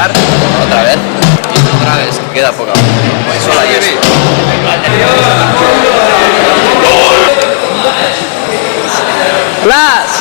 empezar. Otra vez. Y otra vez, que queda poca. Pues solo hay esto. ¡Flash!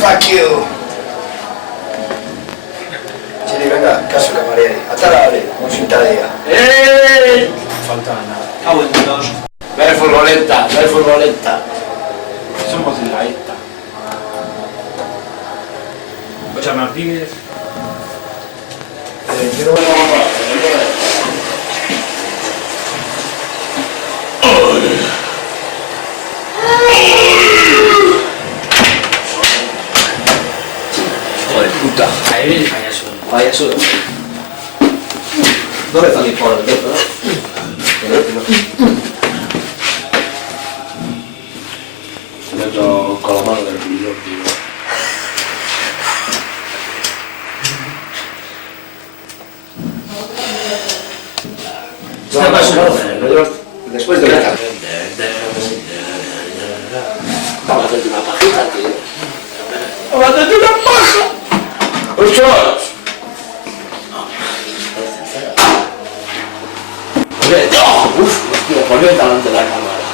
Fuck you. Chile, venga, caso camarero. Atale, con cittadina. Falta nada. Ah, bueno, dos. Ve furgoneta, ve furgoneta. Somos de la ETA. Ocha Martínez. Quiero ver la mamá. Joder, puta. Ahí viene el payaso. Payaso. ¿Dónde está mi phone? Meto con la mano del video, tío. Después de la vamos a hacerte una pajita, tío. Vamos a hacerte una paja. ¡Ochos! Uf, hostia, volvió delante de la cámara.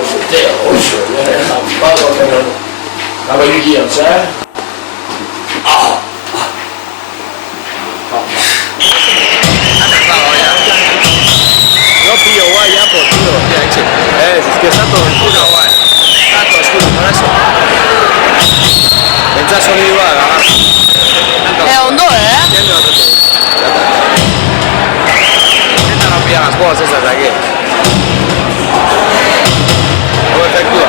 Hostia, ocho, ya es zampado, pero... A ver, guión, ¿sabes? No pillo guay ya por tío, es que está todo oscuro, guay. Está todo oscuro, por eso. Pentsa sonido va a ganar. Ondo, Tiene otro tema. Intenta no pillar las bolas esas de aquí. ¿Cómo efectúa?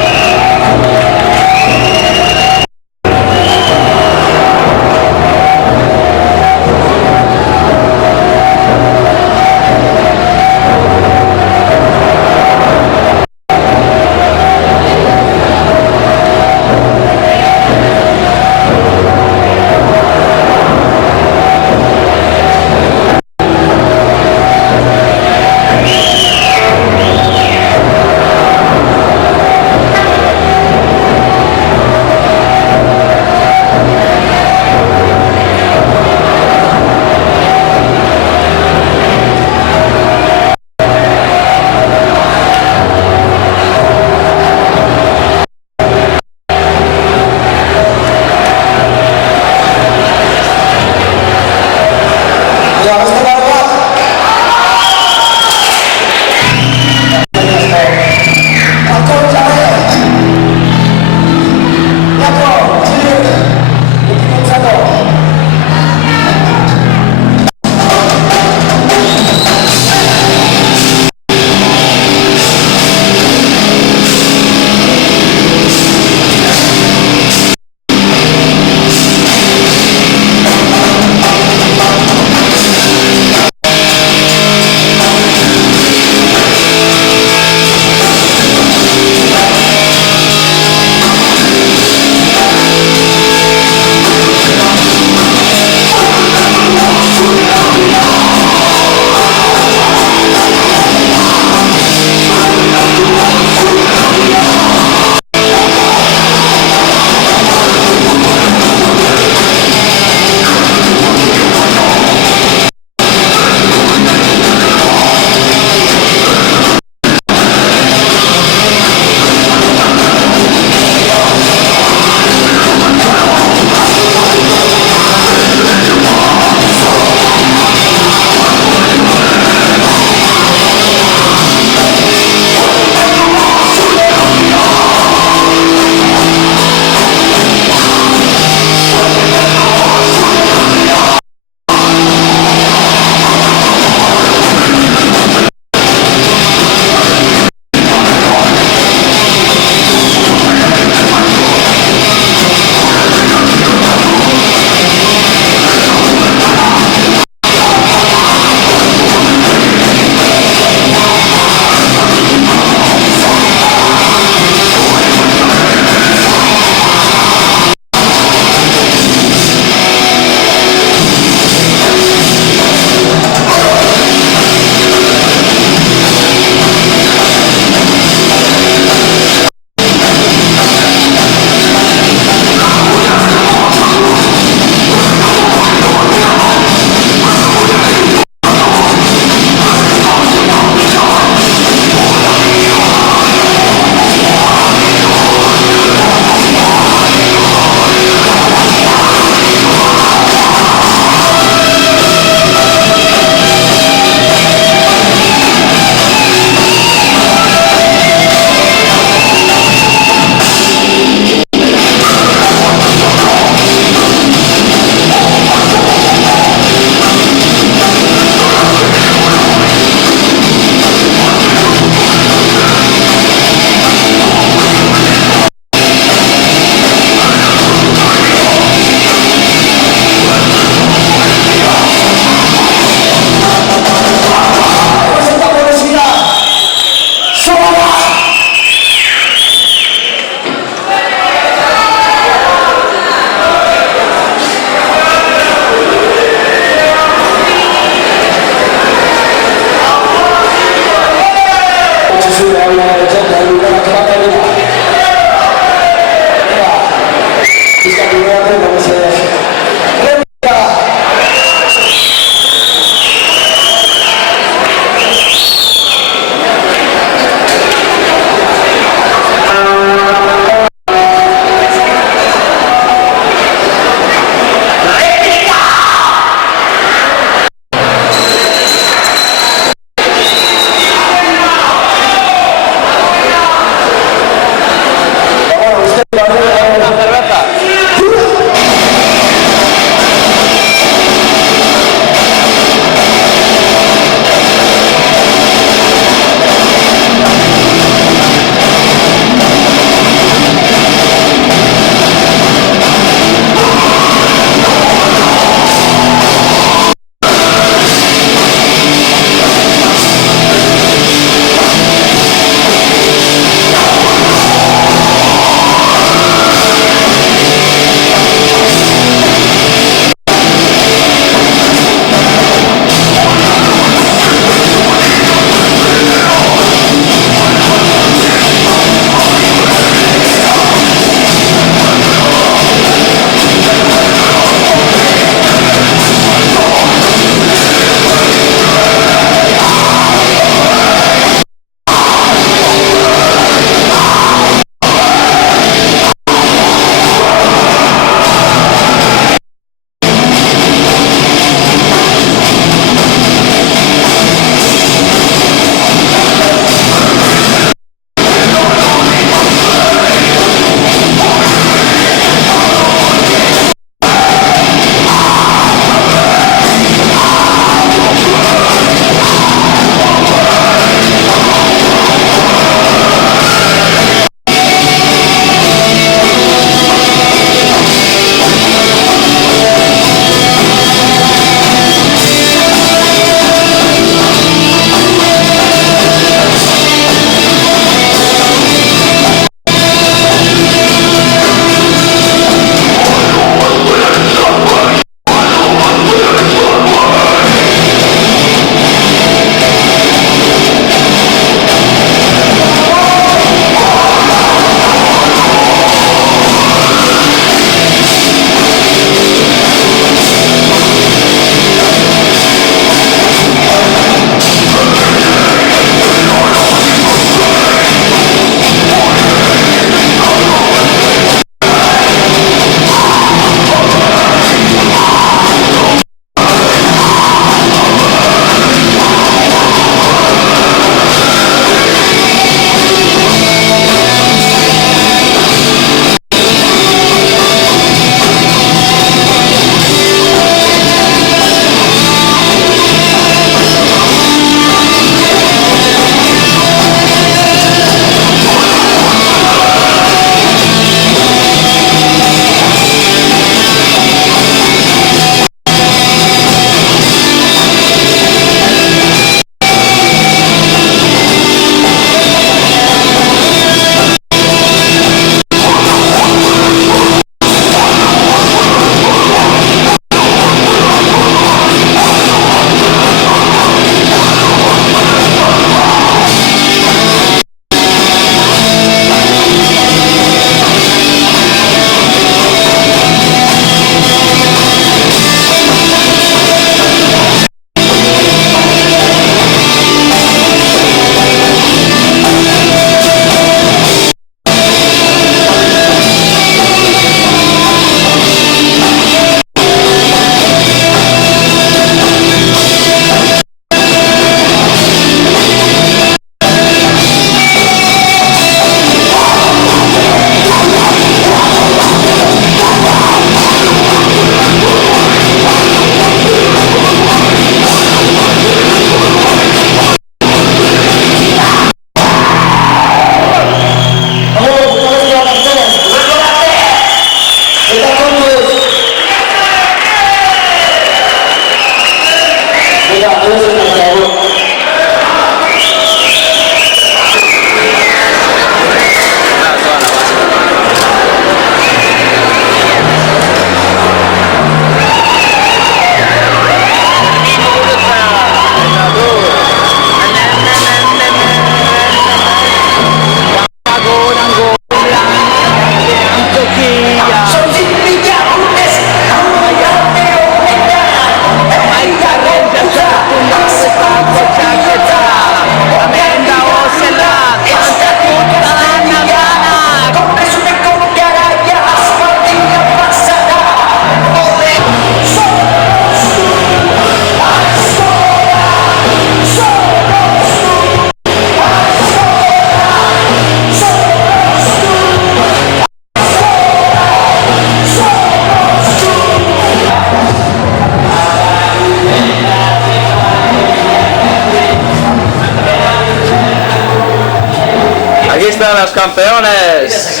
están los campeones.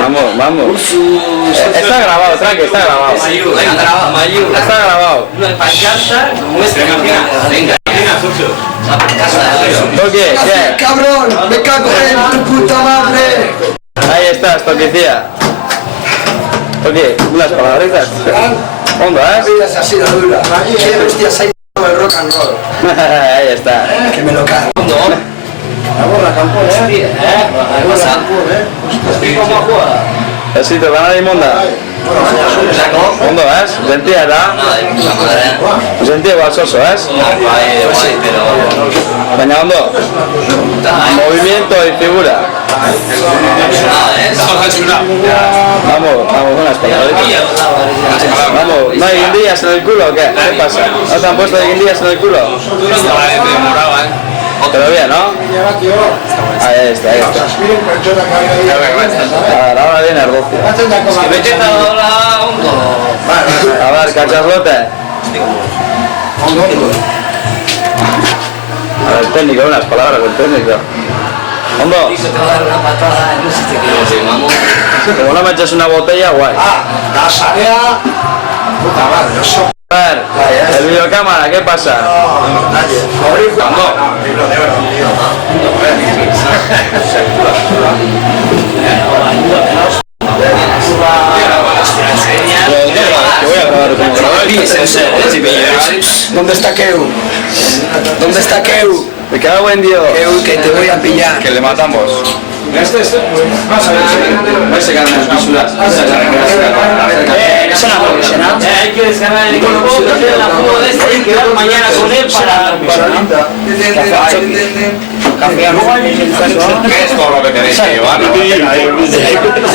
Vamos, vamos. Está grabado, tranqui, está grabado. Está grabado. Toque, ¿qué? ¡Cabrón! ¡Me cago en tu puta madre! Ahí estás, Toquecilla. Toque, unas palabritas. Hondo, La vida es así de dura. Qué bestias hay el rock and roll. Ahí está. Que me lo cago. Así te van a inmunda. Hondo, Sentia, da? Sentia guasoso, Baina ondo. Movimiento y figura. Vamos, unas palabritas. Vamos, ¿no hay guindillas en el culo o qué? ¿Qué pasa? ¿No te han puesto de guindillas en el culo? Pero bien, ¿no? Ahí está, ahí está. Ahora viene el rocio. A ver, cachaslote. A ver, el técnico, unas palabras del técnico. Hondo. Como no me echas una botella, guay. La sarea. Puta madre, no soy. A ver, el videocámara, ¿qué pasa? ¿Dónde está Keu? ¿Dónde está Keu? Me cago en Dios. Keu, que te voy a pillar. Que le matamos. No se ganan las visuras. Es una profesional. Hay que descargar el equipo, hacer la foto de este y quedar mañana con él para... ¿Qué es todo lo que tenéis que llevar?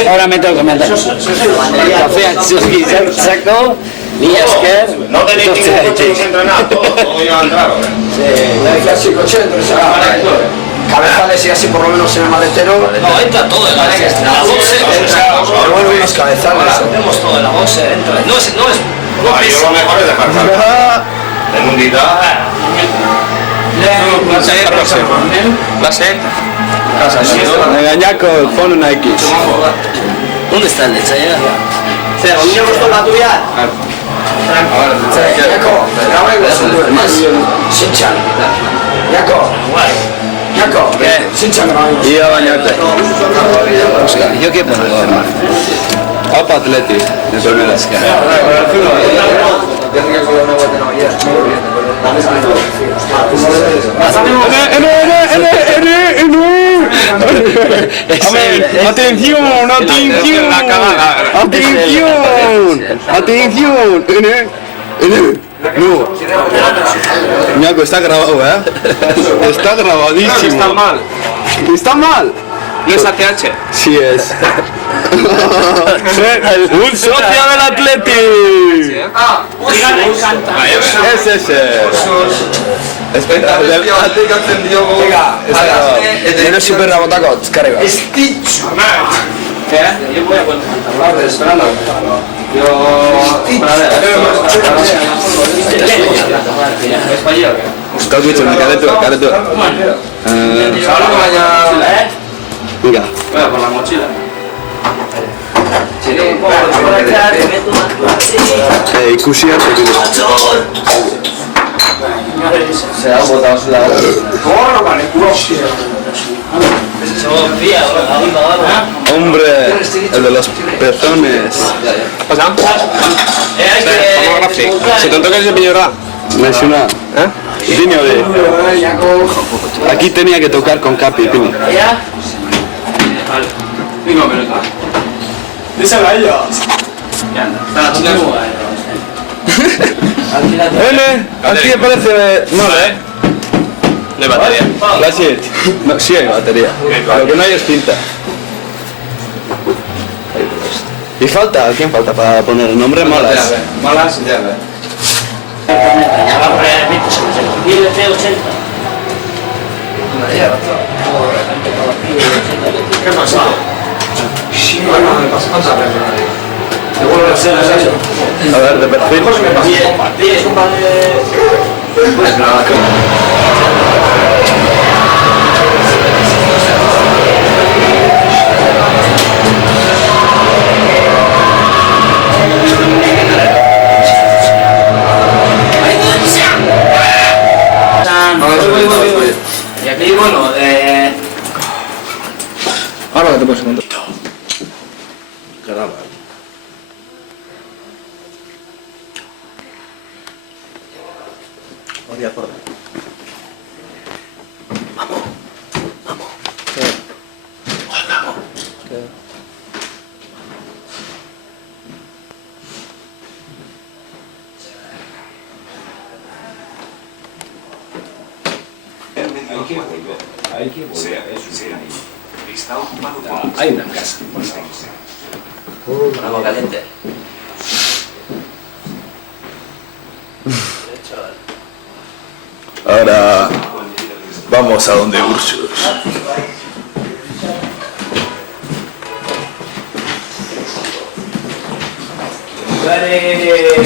Ahora me tengo que meter. Café Atsuki saco y Asker. No tenéis ningún coche entrenado, todo llevan claro. El clásico centro, cabezales y así por lo menos en el maletero. No, entra todo en la boxe. Pero bueno, unos cabezales. Tenemos todo en la boxe, entra. No es... Yo lo mejor es dejar saltar. De mundita. Engañar con phone una X. ¿Dónde está el leche ya? ¿Dónde costó la tuya? Jako, Shinchan. Jako, Shinchan. Y a bañarte. ¿Yo qué pongo? Opa Atleti, de primeras. Atención, atención, atención, no. Ñaco, está grabado, Está grabadísimo. Está mal. Está mal. ¿No es ATH? Sí es. ¡Un socio del Atleti! Es ese. Espera, del Atleti encendió como... Venga, no super rabotaco, carga. ¿Qué? Yo voy a contar. Esperando. Español. Está escucho, careto. Venga. Voy a por la mochila. Ikusia se ha botado su lado. Hombre, el de los pezones. Se te toca ese piñorá. Nacional. Piñore. Aquí tenía que tocar con Capi, Piño. Díselo a ellos. Aquí parece mal, No hay batería. No, sí hay batería. Lo que no hay es cinta. ¿Y falta? ¿Quién falta para poner el nombre? Malas. Malas, ya ve. ¿Qué pasa? A ver, de perfil. te puedes encontrar. Caramba. Oye, por Hay que volver. Está ocupado por... Hay una casa. Agua caliente. ahora vamos a donde Ursus. ¡Dale!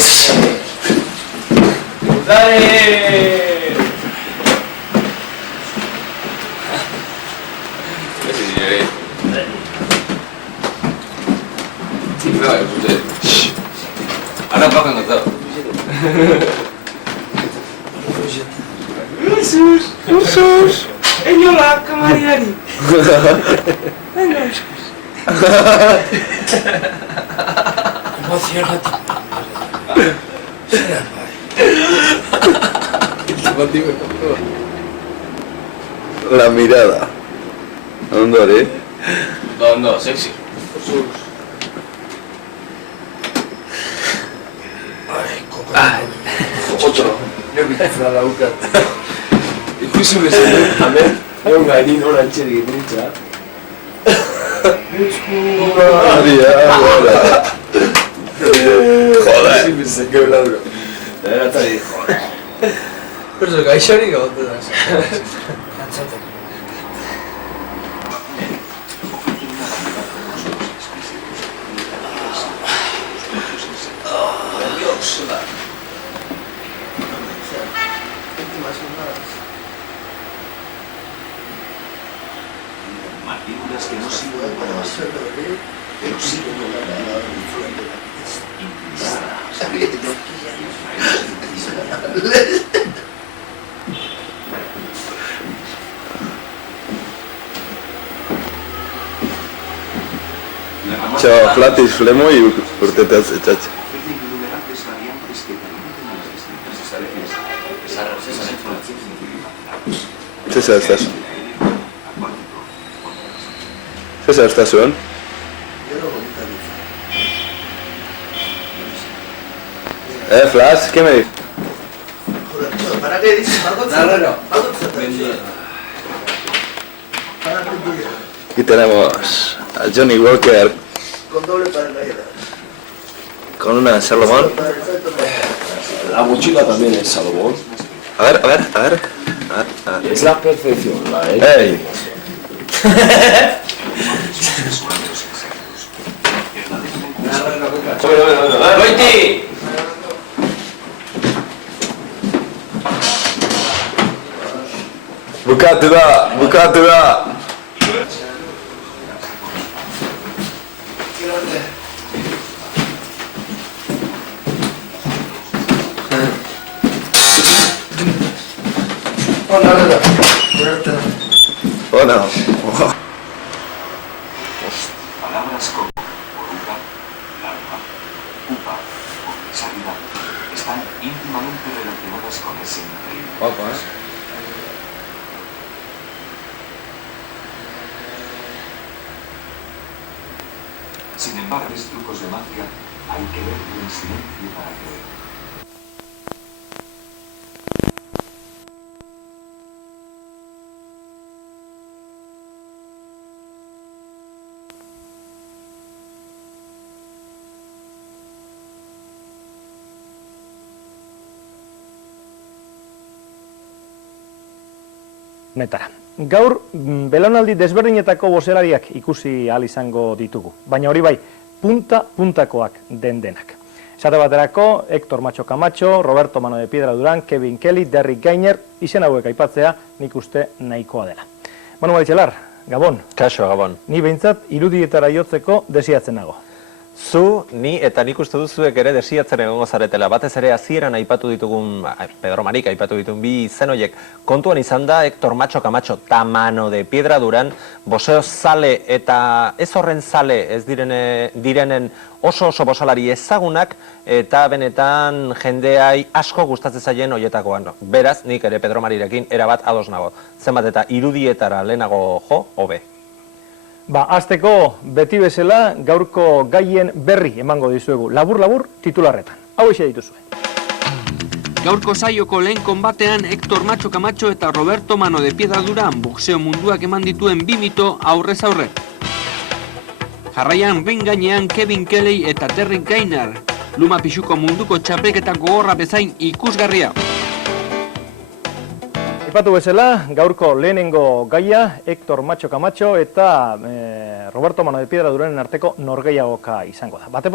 ¡Dale! Ahora bajan los dos. Ursus! Enyola, kamariari! Emozionate. La mirada. Andare. No, sexy. Otro. Fra laukat. Ikusi bezala, hemen, egon gairin orantxe digintza. Joder. Ikusi bezala, gebelarro. Era eta di, joder. Pero gaixorik egote da. Kantzateko. Mandíbulas que no sirven para más, pero sirven Txau, flatis, flemo y urteteaz etxatxe. innumerables variantes que permiten a las distintas especies Zesa ez da zuen. Zesa ez da zuen. Flash, ¿qué me dices? Joder, tío, ¿para qué dices? No. Aquí tenemos a Johnny Walker Con doble paracaídas. con una Salomón. La mochila también es Salomón. A ver. Es la perfección, la ¡Ey! ¡Goiti! Bukatu da! Oh no. palabras como oruga, larva, pupa o crisálida están íntimamente relacionadas con ese increíble. Guapo, ¿eh? Sin embargo, trucos de magia hay que verlo en silencio para creer. Netara. Gaur, belaunaldi desberdinetako bozelariak ikusi ahal izango ditugu. Baina hori bai, puntakoak denak. Esate baterako, Héctor Macho Camacho, Roberto Mano de Piedra Durán, Kevin Kelly, Derrick Gainer, izen hauek aipatzea nik uste nahikoa dela. Manu Maritxelar, Gabon. Kaixo, Gabon. Ni behintzat irudietara jotzeko desiatzen nago. Zu, ni eta nik uste duzuek ere desiatzen egongo zaretela. Batez ere hasieran aipatu ditugun, Pedro Marik aipatu ditugun bi izen horiek. Kontuan izan da Hector Macho Camacho eta Mano de Piedra Duran, boseo zale eta ez horren zale ez direnen oso bosalari ezagunak eta benetan jendeai asko gustatzen zaien hoietakoan. Beraz, nik ere Pedro Marirekin erabat ados nago. Zenbat eta irudietara lehenago jo, hobe. Azteko beti bezala gaurko gaien berri emango dizuegu. Labur titularretan. Hau eixo dituzue. Gaurko saioko lehen konbatean Hector Macho Camacho eta Roberto Mano de Piedra Duran boxeo munduak eman dituen bi mito aurrez aurre. Jarraian ring gainean Kevin Kelly eta Terry Gainer. Luma pixuko munduko txapelketa gogorra bezain ikusgarria. Aipatu bezala, gaurko lehenengo gaia, Hector Macho Camacho eta Roberto Mano de Piedra Duranen arteko norgehiagoka izango da. Bate